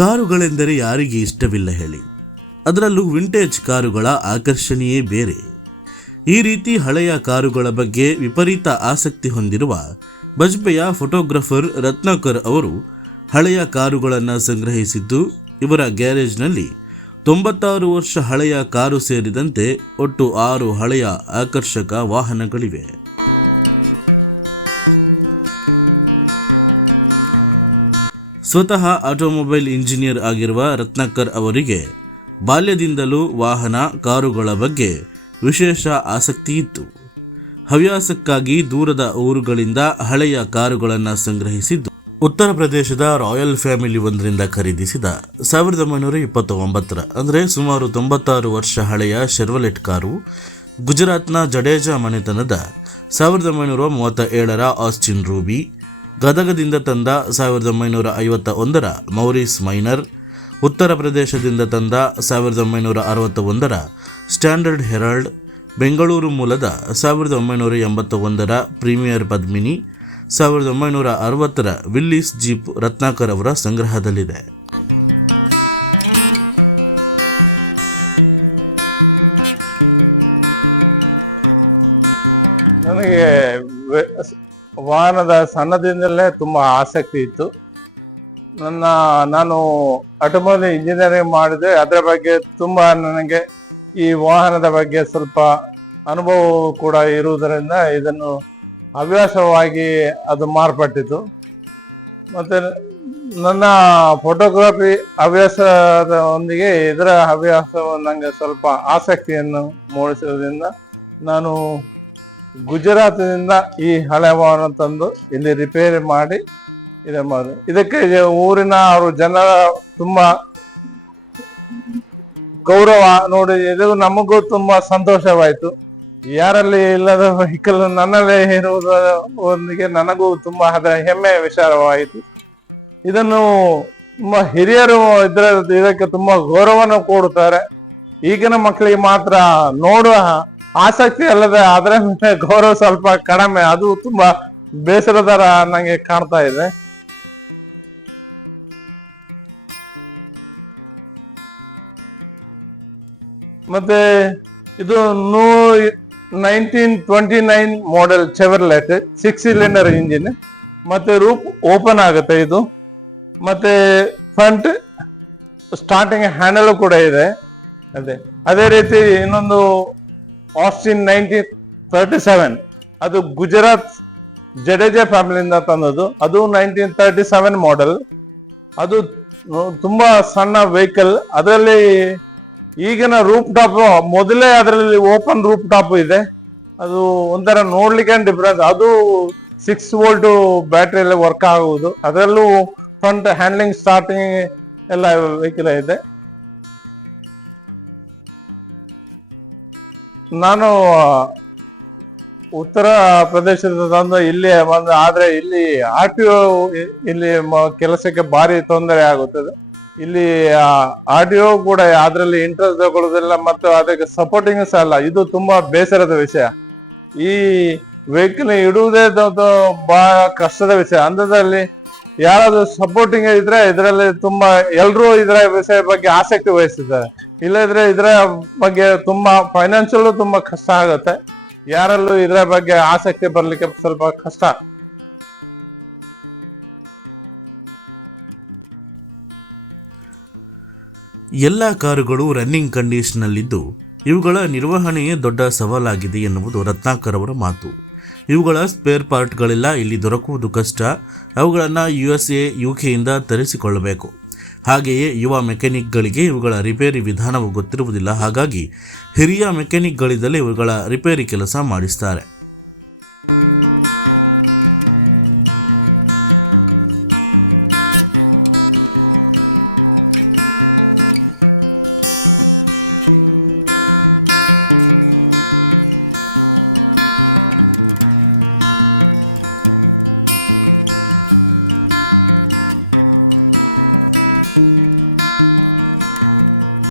ಕಾರುಗಳೆಂದರೆ ಯಾರಿಗೆ ಇಷ್ಟವಿಲ್ಲ ಹೇಳಿ. ಅದರಲ್ಲೂ ವಿಂಟೇಜ್ ಕಾರುಗಳ ಆಕರ್ಷಣೆಯೇ ಬೇರೆ. ಈ ರೀತಿ ಹಳೆಯ ಕಾರುಗಳ ಬಗ್ಗೆ ವಿಪರೀತ ಆಸಕ್ತಿ ಹೊಂದಿರುವ ಬಜ್ಪೆಯ ಫೋಟೋಗ್ರಾಫರ್ ರತ್ನಾಕರ್ ಅವರು ಹಳೆಯ ಕಾರುಗಳನ್ನು ಸಂಗ್ರಹಿಸಿದ್ದು ಇವರ ಗ್ಯಾರೇಜ್ನಲ್ಲಿ ತೊಂಬತ್ತಾರು ವರ್ಷ ಹಳೆಯ ಕಾರು ಸೇರಿದಂತೆ ಒಟ್ಟು ಆರು ಹಳೆಯ ಆಕರ್ಷಕ ವಾಹನಗಳಿವೆ. ಸ್ವತಃ ಆಟೋಮೊಬೈಲ್ ಇಂಜಿನಿಯರ್ ಆಗಿರುವ ರತ್ನಾಕರ್ ಅವರಿಗೆ ಬಾಲ್ಯದಿಂದಲೂ ವಾಹನ, ಕಾರುಗಳ ಬಗ್ಗೆ ವಿಶೇಷ ಆಸಕ್ತಿ ಇತ್ತು. ಹವ್ಯಾಸಕ್ಕಾಗಿ ದೂರದ ಊರುಗಳಿಂದ ಹಳೆಯ ಕಾರುಗಳನ್ನು ಸಂಗ್ರಹಿಸಿದ್ದು ಉತ್ತರ ಪ್ರದೇಶದ ರಾಯಲ್ ಫ್ಯಾಮಿಲಿ ಒಂದರಿಂದ ಖರೀದಿಸಿದ ಸಾವಿರದ ಒಂಬೈನೂರ ಇಪ್ಪತ್ತೊಂಬತ್ತರ, ಅಂದರೆ ಸುಮಾರು ತೊಂಬತ್ತಾರು ವರ್ಷ ಹಳೆಯ ಶೆರ್ವಲೆಟ್ ಕಾರು, ಗುಜರಾತ್ನ ಜಡೇಜಾ ಮನೆತನದ ಸಾವಿರದ ಒಂಬೈನೂರ ಮೂವತ್ತ ಏಳರ ಆಸ್ಟಿನ್ ರೂಬಿ ಗದಗದಿಂದ ತಂದ ಸಾವಿರದ ಒಂಬೈನೂರ ಐವತ್ತ ಒಂದರ ಮೌರಿಸ್ ಮೈನರ್, ಉತ್ತರ ಪ್ರದೇಶದಿಂದ ತಂದ ಸಾವಿರದ ಒಂಬೈನೂರ ಅರವತ್ತ ಒಂದರ ಸ್ಟ್ಯಾಂಡರ್ಡ್ ಹೆರಾಲ್ಡ್, ಬೆಂಗಳೂರು ಮೂಲದ ಸಾವಿರದ ಒಂಬೈನೂರ ಎಂಬತ್ತ ಒಂದರ ಪ್ರೀಮಿಯರ್ ಪದ್ಮಿನಿ, ಸಾವಿರದ ಒಂಬೈನೂರ ಅರವತ್ತರ ವಿಲ್ಲಿಸ್ ಜೀಪ್ ರತ್ನಾಕರ್ ಅವರ ಸಂಗ್ರಹದಲ್ಲಿದೆ. ನನಗೆ ವಾಹನದ ಸಣ್ಣದಿಂದಲೇ ತುಂಬ ಆಸಕ್ತಿ ಇತ್ತು. ನನ್ನ, ನಾನು ಆಟೋಮೊಬೈಲ್ ಇಂಜಿನಿಯರಿಂಗ್ ಮಾಡಿದೆ. ಅದರ ಬಗ್ಗೆ ತುಂಬ ನನಗೆ ಈ ವಾಹನದ ಬಗ್ಗೆ ಸ್ವಲ್ಪ ಅನುಭವ ಕೂಡ ಇರುವುದರಿಂದ ಇದನ್ನು ಹವ್ಯಾಸವಾಗಿ ಅದು ಮಾರ್ಪಟ್ಟಿತು. ಮತ್ತು ನನ್ನ ಫೋಟೋಗ್ರಫಿ ಹವ್ಯಾಸದ ಒಂದಿಗೆ ಇದರ ಹವ್ಯಾಸವು ನನಗೆ ಸ್ವಲ್ಪ ಆಸಕ್ತಿಯನ್ನು ಮೂಡಿಸೋದ್ರಿಂದ ನಾನು ಗುಜರಾತ್ನಿಂದ ಈ ಹಳೆ ವಾಹನ ತಂದು ಇಲ್ಲಿ ರಿಪೇರಿ ಮಾಡಿ ಇದೆ ಮಾಡಿ ಇದಕ್ಕೆ ಇದು ಊರಿನ ಅವರು ಜನರ ತುಂಬಾ ಗೌರವ ನೋಡಿ, ಇದು ನಮಗೂ ತುಂಬಾ ಸಂತೋಷವಾಯಿತು. ಯಾರಲ್ಲಿ ಇಲ್ಲದ ವೆಹಿಕಲ್ ನನ್ನಲ್ಲೇ ಇರುವುದರೊಂದಿಗೆ ನನಗೂ ತುಂಬಾ ಅದರ ಹೆಮ್ಮೆಯ ವಿಚಾರವಾಯಿತು. ಇದನ್ನು ತುಂಬಾ ಹಿರಿಯರು ಇದರ ಇದಕ್ಕೆ ತುಂಬಾ ಗೌರವನ ಕೊಡುತ್ತಾರೆ. ಈಗಿನ ಮಕ್ಕಳಿಗೆ ಮಾತ್ರ ನೋಡುವ ಆಸಕ್ತಿ ಅಲ್ಲದೆ ಅದರ ಮೇಲೆ ಗೌರವ ಸ್ವಲ್ಪ ಕಡಿಮೆ. ಅದು ತುಂಬಾ ಬೇಸರದರ ನಂಗೆ ಕಾಣ್ತಾ ಇದೆ. ಮತ್ತೆ ಇದು ನೂ nineteen twenty nine model Chevrolet six cylinder engine ಮತ್ತೆ ರೂಪ್ ಓಪನ್ ಆಗುತ್ತೆ ಇದು. ಮತ್ತೆ ಫ್ರಂಟ್ ಸ್ಟಾರ್ಟಿಂಗ್ ಹ್ಯಾಂಡಲ್ ಕೂಡ ಇದೆ. ಅದೇ ಅದೇ ರೀತಿ ಇನ್ನೊಂದು ಆಸ್ಟಿನ್ ನೈನ್ಟೀನ್ ತರ್ಟಿ ಸೆವೆನ್ ಅದು ಗುಜರಾತ್ ಜಡೇಜೆ ಫ್ಯಾಮಿಲಿಯಿಂದ ತಂದದ್ದು. ಅದು ನೈನ್ಟೀನ್ ತರ್ಟಿ ಸೆವೆನ್ ಮಾಡೆಲ್ ಅದು ತುಂಬಾ ಸಣ್ಣ ವೆಹಿಕಲ್ ಅದರಲ್ಲಿ ಈಗಿನ ರೂಪ್ ಟಾಪ್ ಮೊದಲೇ ಅದರಲ್ಲಿ ಓಪನ್ ರೂಪ್ ಟಾಪ್ ಇದೆ. ಅದು ಒಂಥರ ನೋಡ್ಲಿಕ್ಕೆ ಡಿಫ್ರೆನ್ಸ್ ಅದು ಸಿಕ್ಸ್ ವೋಲ್ಟ್ ಬ್ಯಾಟ್ರಿಯಲ್ಲಿ ವರ್ಕ್ ಆಗುವುದು. ಅದರಲ್ಲೂ ಫ್ರಂಟ್ ಹ್ಯಾಂಡ್ಲಿಂಗ್ ಸ್ಟಾರ್ಟಿಂಗ್ ಎಲ್ಲ ವೆಹಿಕಲ್ ಇದೆ. ನಾನು, ಉತ್ತರ ಪ್ರದೇಶದ ತಂದು ಇಲ್ಲಿ ಬಂದು, ಆದ್ರೆ ಇಲ್ಲಿ ಆರ್ ಟಿ ಇಲ್ಲಿ ಮ- ಕೆಲಸಕ್ಕೆ ಭಾರಿ ತೊಂದರೆ ಆಗುತ್ತದೆ. ಇಲ್ಲಿ ಆರ್ ಟಿ ಕೂಡ ಅದರಲ್ಲಿ ಇಂಟ್ರೆಸ್ಟ್ ತಗೊಳ್ಳೋದಿಲ್ಲ ಮತ್ತು ಅದಕ್ಕೆ ಸಪೋರ್ಟಿಂಗ್ ಸಹ ಅಲ್ಲ. ಇದು ತುಂಬಾ ಬೇಸರದ ವಿಷಯ. ಈ ವೆಹಿಕಲ್ ಇಡುವುದೇ ಬಹಳ ಕಷ್ಟದ ವಿಷಯ. ಅಂಥದ್ರಲ್ಲಿ ಯಾರಾದ್ರೂ ಸಪೋರ್ಟಿಂಗ್ ಇದ್ರೆ ಇದರಲ್ಲಿ ತುಂಬಾ ಎಲ್ಲರೂ ಇದರ ವಿಷಯ ಬಗ್ಗೆ ಆಸಕ್ತಿ ವಹಿಸಿದ್ದಾರೆ ಇಲ್ಲದ್ರೆ ಇದರ ಬಗ್ಗೆ ತುಂಬಾ ಫೈನಾನ್ಷಿಯಲ್ ತುಂಬಾ ಕಷ್ಟ ಆಗುತ್ತೆ. ಯಾರಲ್ಲೂ ಇದರ ಬಗ್ಗೆ ಆಸಕ್ತಿ ಬರ್ಲಿಕ್ಕೆ ಸ್ವಲ್ಪ ಕಷ್ಟ. ಎಲ್ಲ ಕಾರುಗಳು ರನ್ನಿಂಗ್ ಕಂಡೀಷನ್ನಲ್ಲಿದ್ದು ಇವುಗಳ ನಿರ್ವಹಣೆಯೇ ದೊಡ್ಡ ಸವಾಲಾಗಿದೆ ಎನ್ನುವುದು ರತ್ನಾಕರ್ ಅವರ ಮಾತು. ಇವುಗಳ ಸ್ಪೇರ್ ಪಾರ್ಟ್ಗಳೆಲ್ಲ ಇಲ್ಲಿ ದೊರಕುವುದು ಕಷ್ಟ. ಅವುಗಳನ್ನು ಯು ಎಸ್ ಎ ಯು ಕೆಯಿಂದ ತರಿಸಿಕೊಳ್ಳಬೇಕು. ಹಾಗೆಯೇ ಯುವ ಮೆಕ್ಯಾನಿಕ್ಗಳಿಗೆ ಇವುಗಳ ರಿಪೇರಿ ವಿಧಾನವು ಗೊತ್ತಿರುವುದಿಲ್ಲ. ಹಾಗಾಗಿ ಹಿರಿಯ ಮೆಕ್ಯಾನಿಕ್ಗಳಿಂದಲೇ ಇವುಗಳ ರಿಪೇರಿ ಕೆಲಸ ಮಾಡಿಸ್ತಾರೆ.